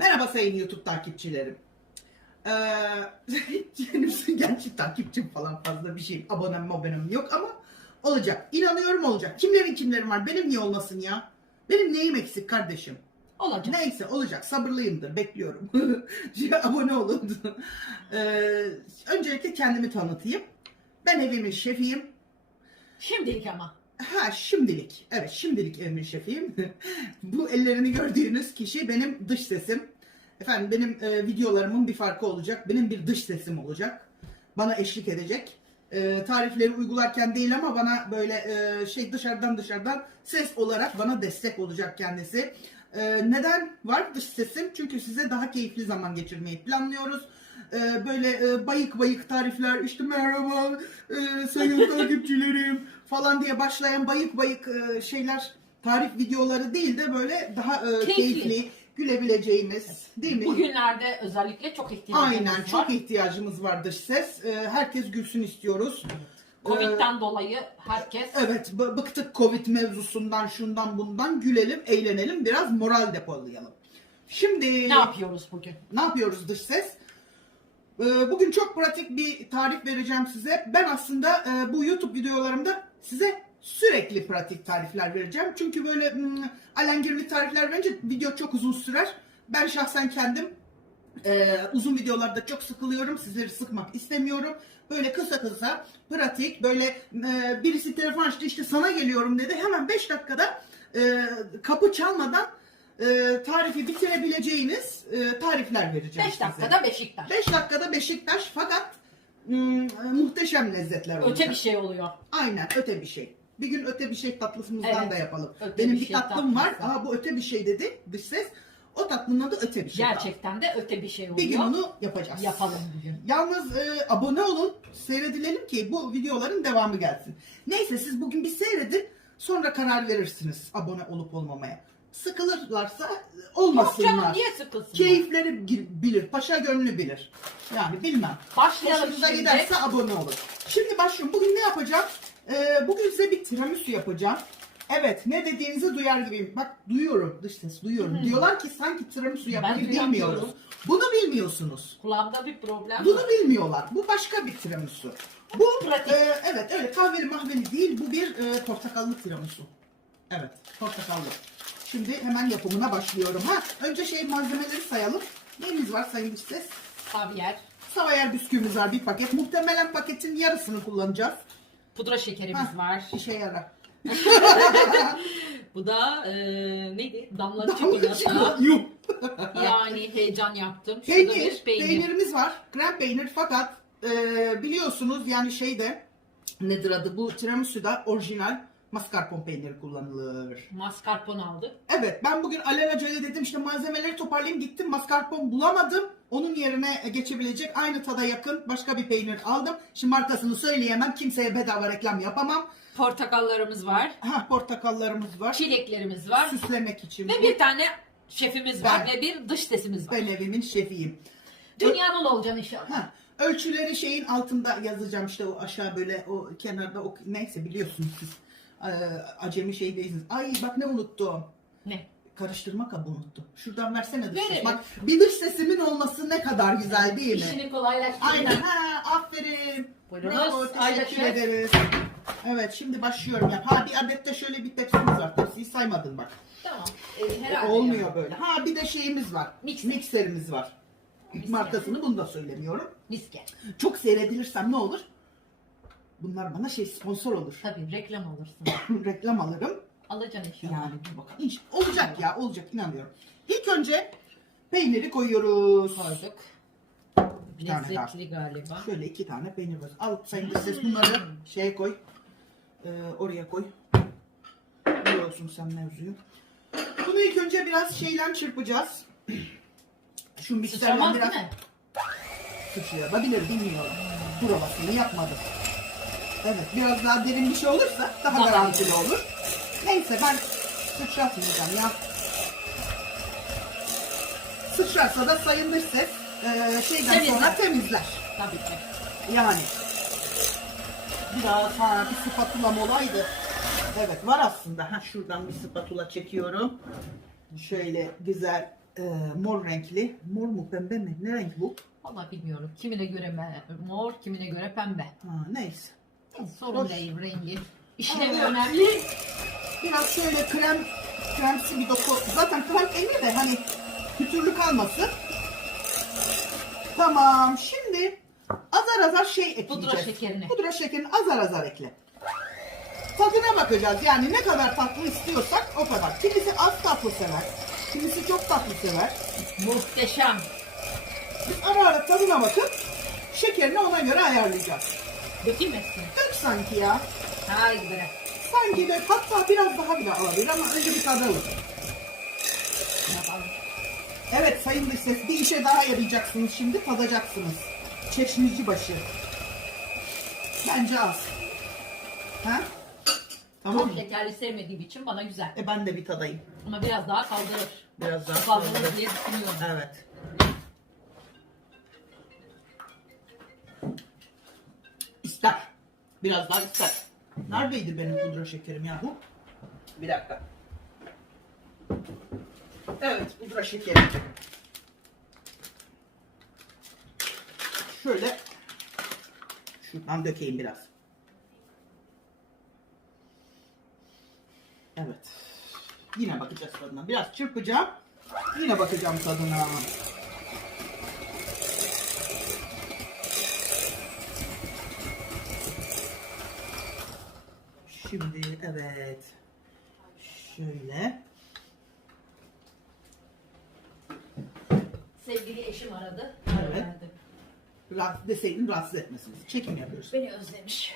Merhaba sayın YouTube takipçilerim. Ee, gerçi takipçim falan fazla bir şey, abonem abonem yok ama olacak. İnanıyorum olacak. Kimlerin kimlerin var? Benim niye olmasın ya? Benim neyim eksik kardeşim? Olacak. Neyse olacak. Sabırlıyımdır. Bekliyorum. Abone olun. Ee, öncelikle kendimi tanıtayım. Ben evimin şefiyim. Şimdilik ama. Ha şimdilik. Evet şimdilik evimin şefiyim. Bu ellerini gördüğünüz kişi benim dış sesim. Efendim benim e, videolarımın bir farkı olacak. Benim bir dış sesim olacak. Bana eşlik edecek. E, tarifleri uygularken değil ama bana böyle e, şey dışarıdan dışarıdan ses olarak bana destek olacak kendisi. E, neden var dış sesim? Çünkü size daha keyifli zaman geçirmeyi planlıyoruz. E, böyle e, bayık bayık tarifler işte merhaba e, sayın takipçilerim falan diye başlayan bayık bayık e, şeyler tarif videoları değil de böyle daha e, Keyifli. keyifli, gülebileceğimiz değil mi? Bugünlerde özellikle çok ihtiyacımız Aynen var. çok ihtiyacımız var dış ses. E, herkes gülsün istiyoruz. Covid'den dolayı herkes Evet bıktık Covid mevzusundan şundan bundan gülelim eğlenelim biraz moral depolayalım. Şimdi ne yapıyoruz bugün? ne yapıyoruz dış ses? Ee, Bugün çok pratik bir tarif vereceğim size. Ben aslında e, bu YouTube videolarımda size sürekli pratik tarifler vereceğim. Çünkü böyle hmm, alengirli tarifler verince video çok uzun sürer. Ben şahsen kendim e, uzun videolarda çok sıkılıyorum. Sizleri sıkmak istemiyorum. Böyle kısa kısa, pratik, böyle e, birisi telefon açtı işte sana geliyorum dedi. Hemen 5 dakikada e, kapı çalmadan e, tarifi bitirebileceğiniz e, tarifler vereceğim 5 size. dakikada Beşiktaş. 5 dakikada Beşiktaş fakat mm, muhteşem lezzetler olacak. Öte bir şey oluyor. Aynen öte bir şey. Bir gün öte bir şey tatlısımızdan Evet, da yapalım. Benim bir şey tatlım var. Aa bu öte bir şey dedi dış ses. O tatlının adı öte bir şey. Gerçekten de öte bir şey oluyor. Bir gün onu yapacağız. yapalım bugün. Yalnız e, abone olun, seyredilelim ki bu videoların devamı gelsin. Neyse siz bugün bir seyredin, sonra karar verirsiniz abone olup olmamaya. Sıkılırlarsa e, Yok olmasınlar. canım niye sıkılsın? Keyifleri bilir, paşa gönlü bilir. Yani bilmem. Başlayalım Hoşunuza şimdi. giderse abone olun. Şimdi başlıyorum. Bugün ne yapacağım? Ee, bugün size bir tiramisu yapacağım. Evet, ne dediğinizi duyar gibiyim. Bak duyuyorum, dış ses duyuyorum. Diyorlar ki sanki tiramisu yapmayı bilmiyoruz. Bunu bilmiyorsunuz. Kulağımda bir problem Bunu var. bilmiyorlar. Bu başka bir tiramisu. Bu Pratik. e, evet öyle kahveli mahveli değil. Bu bir e, portakallı tiramisu. Evet, portakallı. Şimdi hemen yapımına başlıyorum. Ha, önce şey malzemeleri sayalım. Neyimiz var sayın dış ses? Xavier. Savayer bisküvimiz var bir paket. Muhtemelen paketin yarısını kullanacağız. Pudra şekerimiz Hah, var. İşe yarar. Bu da e, neydi? Damla çikolata. çikolata. Yuh. yani heyecan yaptım. Şurada Peynir, bir peynir. peynirimiz var. Krem peynir fakat e, biliyorsunuz yani şeyde nedir adı bu tiramisu'da orijinal mascarpone peyniri kullanılır. Mascarpone aldık. Evet ben bugün alelacele dedim işte malzemeleri toparlayayım gittim mascarpone bulamadım. Onun yerine geçebilecek aynı tada yakın başka bir peynir aldım. Şimdi markasını söyleyemem kimseye bedava reklam yapamam. Portakallarımız var. Ha portakallarımız var. Çileklerimiz var. Süslemek için. Ve bu. bir tane şefimiz var Ben. ve bir dış sesimiz var. Ben evimin şefiyim. Dünyanın olacaksın inşallah. Ha, ölçüleri şeyin altında yazacağım işte o aşağı böyle o kenarda o neyse biliyorsunuz siz. Ee, acemi şey değilsiniz. Ay bak ne unuttum. Ne? Karıştırma kabı unuttum. Şuradan versene dış ses. Bak bir dış sesimin olması ne kadar güzel değil mi? İşini kolaylaştırdı. Aynen. Ha, aferin. Bravo, teşekkür ederiz. Evet şimdi başlıyorum. Ya. Ha bir adet de şöyle bir tepsimiz var. Tepsiyi saymadın bak. Tamam. Ee, herhalde Olmuyor ya. böyle. Ha bir de şeyimiz var. Mikser. Mikserimiz var. Mikser. Markasını bunu da söylemiyorum. Miske. Çok seyredilirsem ne olur? Bunlar bana şey sponsor olur. Tabii reklam alırsın. Reklam alırım. Alacaksın inşallah. Yani bir bakalım. İnş- Olacak ya olacak inanıyorum. İlk önce peyniri koyuyoruz. Koyduk. Bir tane daha. Lezzetli galiba. Şöyle iki tane peynir var. Al sayın dış ses bunları şeye koy. Ee, oraya koy. Biliyorsun sen mevzuyu. Bunu ilk önce biraz şeyle çırpacağız. Şu mikserle Sıçramaz biraz değil mi? sıçrayabilir bilmiyorum. Provasını yapmadım. Evet biraz daha derin bir şey olursa daha Daha garantili olur. Neyse ben sıçratmayacağım ya. Sıçrarsa da sayın dış ses e, şeyden Temizler. sonra temizler. Tabii ki. Yani biraz ha bir spatulam olaydı. Evet var aslında. Ha şuradan bir spatula çekiyorum. Şöyle güzel e, mor renkli. Mor mu pembe mi? Ne renk bu? Vallahi bilmiyorum. Kimine göre mor, kimine göre pembe. Ha, neyse. Sorun Hoş. değil rengi. İşlevi önemli. Biraz şöyle krem, kremsi bir doku. Zaten krem peynir de hani pütürlü kalmasın. Tamam. Şimdi azar azar şey ekleyeceğiz. Pudra şekerini. Pudra şekerini azar azar ekle. Tadına bakacağız. Yani ne kadar tatlı istiyorsak o kadar. Kimisi az tatlı sever. Kimisi çok tatlı sever. Muhteşem. Biz ara ara tadına bakıp şekerini ona göre ayarlayacağız. Dökeyim mi? Dök sanki ya. Haydi bre. Sanki de hatta biraz daha bile alabilir ama önce bir tadalım. Evet sayın dış ses bir işe daha yarayacaksınız şimdi tadacaksınız. Çeşnici başı. Bence az. Ha? Tamam Çok mı? şekerli sevmediğim için bana güzel. E ben de bir tadayım. Ama biraz daha kaldırır. Biraz daha Kaldırır kaldırır. diye düşünüyorum. Evet. İster. Biraz daha ister. Neredeydi benim pudra şekerim ya bu? Bir dakika. Evet pudra şekeri. Şöyle şuradan dökeyim biraz. Evet. Yine bakacağız tadına. Biraz çırpacağım. Yine bakacağım tadına. Şimdi evet. Şöyle. Sevgili eşim aradı. Evet. Verdim. Rahatsız deseydin rahatsız etmesiniz. Çekim yapıyoruz. Beni özlemiş.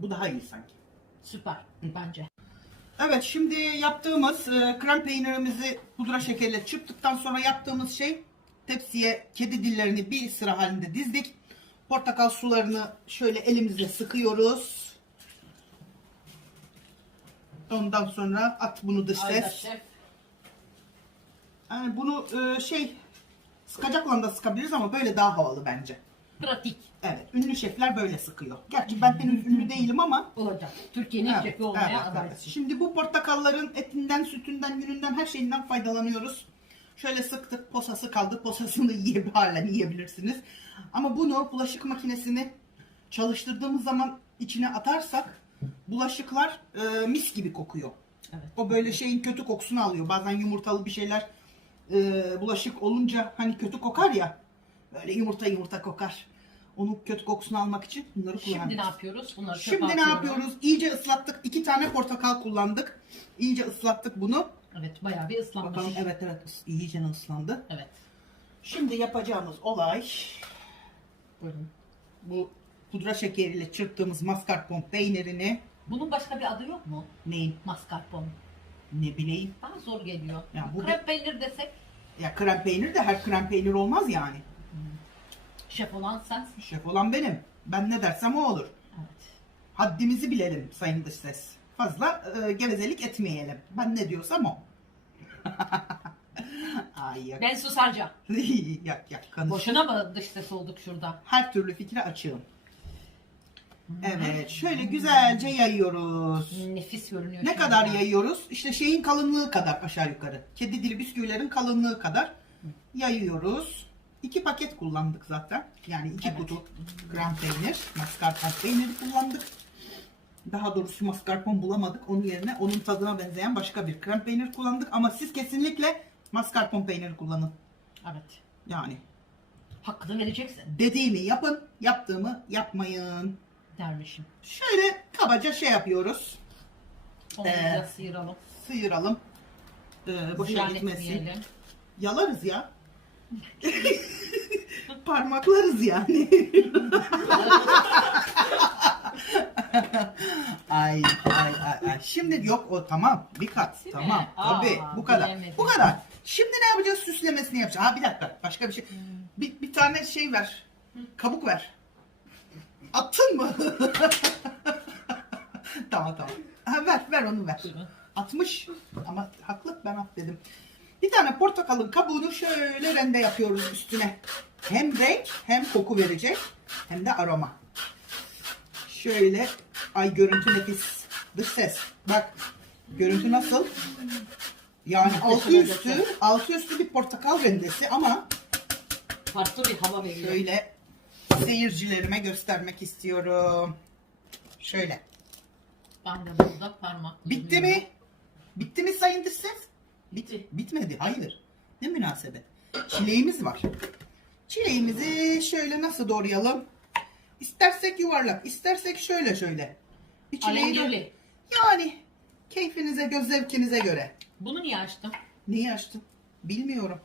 Bu daha iyi sanki. Süper bence. Evet şimdi yaptığımız e, krem peynirimizi pudra şekerle çırptıktan sonra yaptığımız şey tepsiye kedi dillerini bir sıra halinde dizdik. Portakal sularını şöyle elimizle sıkıyoruz. Ondan sonra at bunu dış Ayda ses. şef. Yani bunu e, şey sıkacakla da sıkabiliriz ama böyle daha havalı bence. Pratik Evet ünlü şefler böyle sıkıyor. Gerçi ben henüz ünlü değilim ama olacak. Türkiye'nin Evet, şefi olmaya evet, evet. adaysın. Şimdi bu portakalların etinden, sütünden, yününden her şeyinden faydalanıyoruz. Şöyle sıktık, posası kaldı. Posasını yiye, halen yiyebilirsiniz. Ama bunu bulaşık makinesini çalıştırdığımız zaman içine atarsak bulaşıklar e, mis gibi kokuyor. Evet. O böyle şeyin kötü kokusunu alıyor. Bazen yumurtalı bir şeyler e, bulaşık olunca hani kötü kokar ya. Böyle yumurta yumurta kokar. Onun kötü kokusunu almak için bunları Şimdi kullanıyoruz. ne yapıyoruz? Bunları çöpe Şimdi ne atıyorum. yapıyoruz? İyice ıslattık. İki tane portakal kullandık. İyice ıslattık bunu. Evet bayağı bir ıslanmış. Bakalım evet evet iyice ıslandı. Evet. Şimdi yapacağımız olay Buyurun. bu pudra şekeriyle çırptığımız mascarpone peynirini Bunun başka bir adı yok mu? neyin Mascarpone. ne bileyim. Bana zor geliyor. Ya bu Krep peynir desek Ya krem peynir de her krem peynir olmaz yani. şef olan sensin. Şef olan benim. Ben ne dersem o olur. Evet. Haddimizi bilelim sayın dış ses. Fazla e, gevezelik etmeyelim. Ben ne diyorsam o. Ay yak. Ben susarca. yak yak kanış. Boşuna mı dış ses olduk şurada? Her türlü fikre açığım. Evet, şöyle güzelce yayıyoruz. Nefis görünüyor. Ne kadar anda. yayıyoruz? İşte şeyin kalınlığı kadar aşağı yukarı. Kedi dili bisküvilerin kalınlığı kadar yayıyoruz. İki paket kullandık zaten. Yani iki Evet. kutu krem peynir, mascarpone peyniri kullandık. Daha doğrusu mascarpone bulamadık. Onun yerine onun tadına benzeyen başka bir krem peynir kullandık. Ama siz kesinlikle mascarpone peyniri kullanın. Evet. Yani Hakkını vereceksin dediğimi yapın, yaptığımı yapmayın. Dermişim. Şöyle kabaca şey yapıyoruz. Onu Ee, biraz sıyıralım. Sıyıralım. Ee, boşa Ziyan gitmesin. etmeyelim. Yalarız ya. Parmaklarız yani. ay, ay ay ay. Şimdi yok o tamam. Bir kat. Değil mi? tamam. Aa, Tabii. Bu kadar. bilemedim. Bu kadar. Şimdi ne yapacağız? Süslemesini yapacağız. Ha bir dakika. Başka bir şey. Hmm. Bir, bir tane şey ver. Kabuk ver. Attın mı? tamam tamam. Ha, ver ver onu ver. Buyurun. 60 ama haklı ben at dedim. Bir tane portakalın kabuğunu şöyle rende yapıyoruz üstüne. Hem renk hem koku verecek hem de aroma. Şöyle ay görüntü nefis. Dış ses. Bak görüntü nasıl? Yani altı üstü, altı üstü bir portakal rendesi ama Farklı bir hava veriyor. şöyle seyircilerime göstermek istiyorum. Şöyle. Ben de burada parmak. Bitti mi? Bitti mi sayın dış ses? Bitti. Bitmedi. Hayır. Ne münasebet. Çileğimiz var. Çileğimizi şöyle nasıl doğrayalım? İstersek yuvarlak, istersek şöyle şöyle. Bir çileği de-. Yani keyfinize, göz zevkinize göre. Bunu niye açtım? Neyi açtın? Bilmiyorum.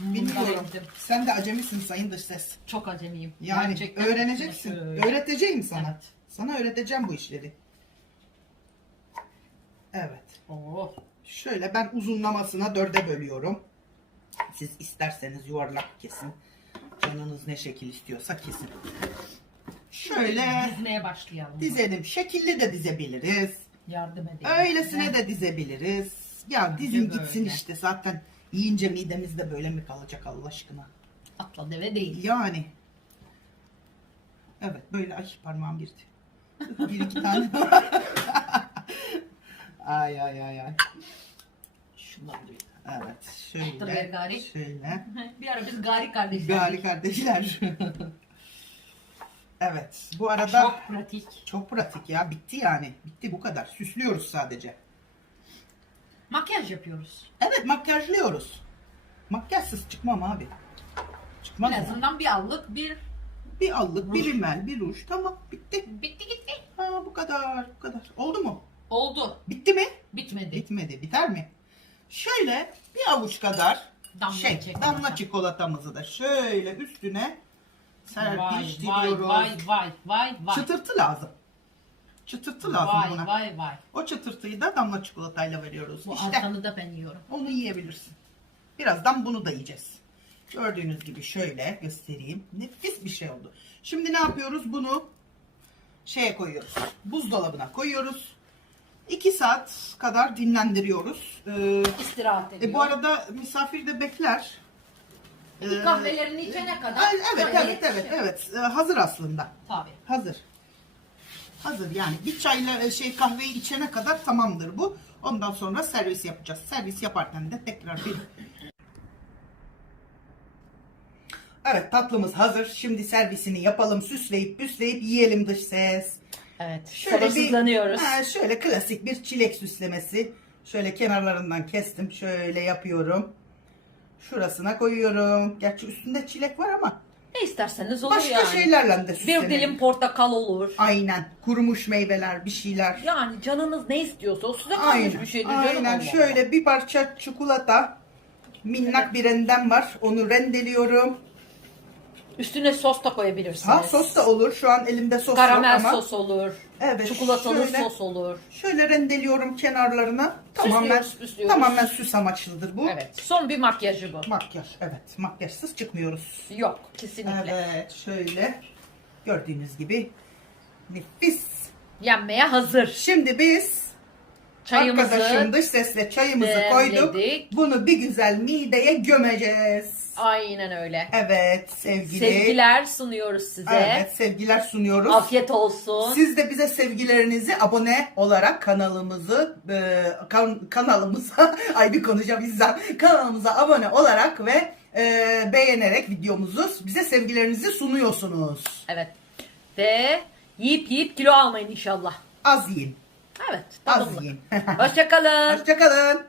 Bilmiyorum. Sen de acemisin sayın dış ses. Çok acemiyim. Yani Gerçekten. öğreneceksin. Şöyle. Öğreteceğim sana. Evet. Sana öğreteceğim bu işleri. Evet. Oo. Şöyle ben uzunlamasına dörde bölüyorum. Siz isterseniz yuvarlak kesin. Canınız ne şekil istiyorsa kesin. Şöyle Dizmeye başlayalım. dizelim. Şekilli de dizebiliriz. Yardım edelim. Öylesine de dizebiliriz. Ya dizin gitsin işte zaten. Yiyince midemizde böyle mi kalacak Allah aşkına? Atla deve değil. Yani. Evet böyle ay parmağım girdi. Bir iki tane. ay ay ay ay. Şunlar duy. Evet Dur be şöyle. gari. Şöyle. Bir ara biz gari kardeşler. Gari kardeşler. evet bu arada Çok pratik. çok pratik ya bitti yani. Bitti bu kadar. Süslüyoruz sadece. Makyaj yapıyoruz. Evet makyajlıyoruz. Makyajsız çıkmam abi. Çıkmaz En mı? azından bir allık bir Bir allık, bir Ruj. rimel, bir ruj. Tamam bitti. bitti gitti. Ha bu kadar, bu kadar. Oldu mu? Oldu. Bitti mi? Bitmedi. Bitmedi. Biter mi? Şöyle bir avuç kadar Damla şey, çikolata. damla çikolatamızı da şöyle üstüne Vay vay serpiştiriyoruz. vay vay vay vay. Çıtırtı lazım. Çıtırtı lazım Vay buna. vay vay. O çıtırtıyı da damla çikolatayla veriyoruz. Bu işte arkanı da ben yiyorum. onu yiyebilirsin. Birazdan bunu da yiyeceğiz. Gördüğünüz gibi şöyle göstereyim. Nefis bir şey oldu. Şimdi ne yapıyoruz? Bunu şeye koyuyoruz. Buzdolabına koyuyoruz. 2 saat kadar dinlendiriyoruz. Ee, İstirahat ediyor. e, bu arada misafir de bekler. Ee, kahvelerini içene kadar. Ay, Evet, evet, evet, evet. Ee, hazır aslında. Tabii. Hazır. Hazır yani bir çayla e, şey kahveyi içene kadar tamamdır bu. Ondan sonra servis yapacağız. Servis yaparken de tekrar bir Evet tatlımız hazır. Şimdi servisini yapalım. Süsleyip püsleyip yiyelim dış ses. Evet. Şöyle sabırsızlanıyoruz. Bir, ha, şöyle klasik bir çilek süslemesi. Şöyle kenarlarından kestim. Şöyle yapıyorum. Şurasına koyuyorum. Gerçi üstünde çilek var ama Ne isterseniz olur başka yani. şeylerle de süslenelim. Bir dilim portakal olur. Aynen. Kurumuş meyveler, bir şeyler. Yani canınız ne istiyorsa o size kalmış Aynen. bir şeydir canım. Aynen. Şöyle bir parça çikolata. Minnak bir rendem var. Onu rendeliyorum. Üstüne sos da koyabilirsiniz. Ha sos da olur. Şu an elimde sos Karamel yok ama. sos olur. Evet. Çikolatalı şöyle, sos olur. Şöyle rendeliyorum kenarlarına. Tamamen Süslüyoruz, süslüyoruz. tamamen süs amaçlıdır bu. Evet. Son bir makyajı bu. Makyaj. Evet. Makyajsız çıkmıyoruz. Yok kesinlikle. Evet. Şöyle. Gördüğünüz gibi nefis. Yenmeye hazır. Şimdi biz Çayımızı arkadaşım dış sesle çayımızı koyduk. demledik. Bunu bir güzel mideye gömeceğiz. Aynen öyle. Evet sevgili. Sevgiler sunuyoruz size. Evet sevgiler sunuyoruz. Afiyet olsun. Siz de bize sevgilerinizi abone olarak kanalımızı e, kan- kanalımıza ay bir konuşacağım insan kanalımıza abone olarak ve e, beğenerek videomuzu bize sevgilerinizi sunuyorsunuz. Evet. Ve yiyip yiyip kilo almayın inşallah. Az yiyin. Evet. Az tadımlık. yiyin. Hoşçakalın. Hoşçakalın.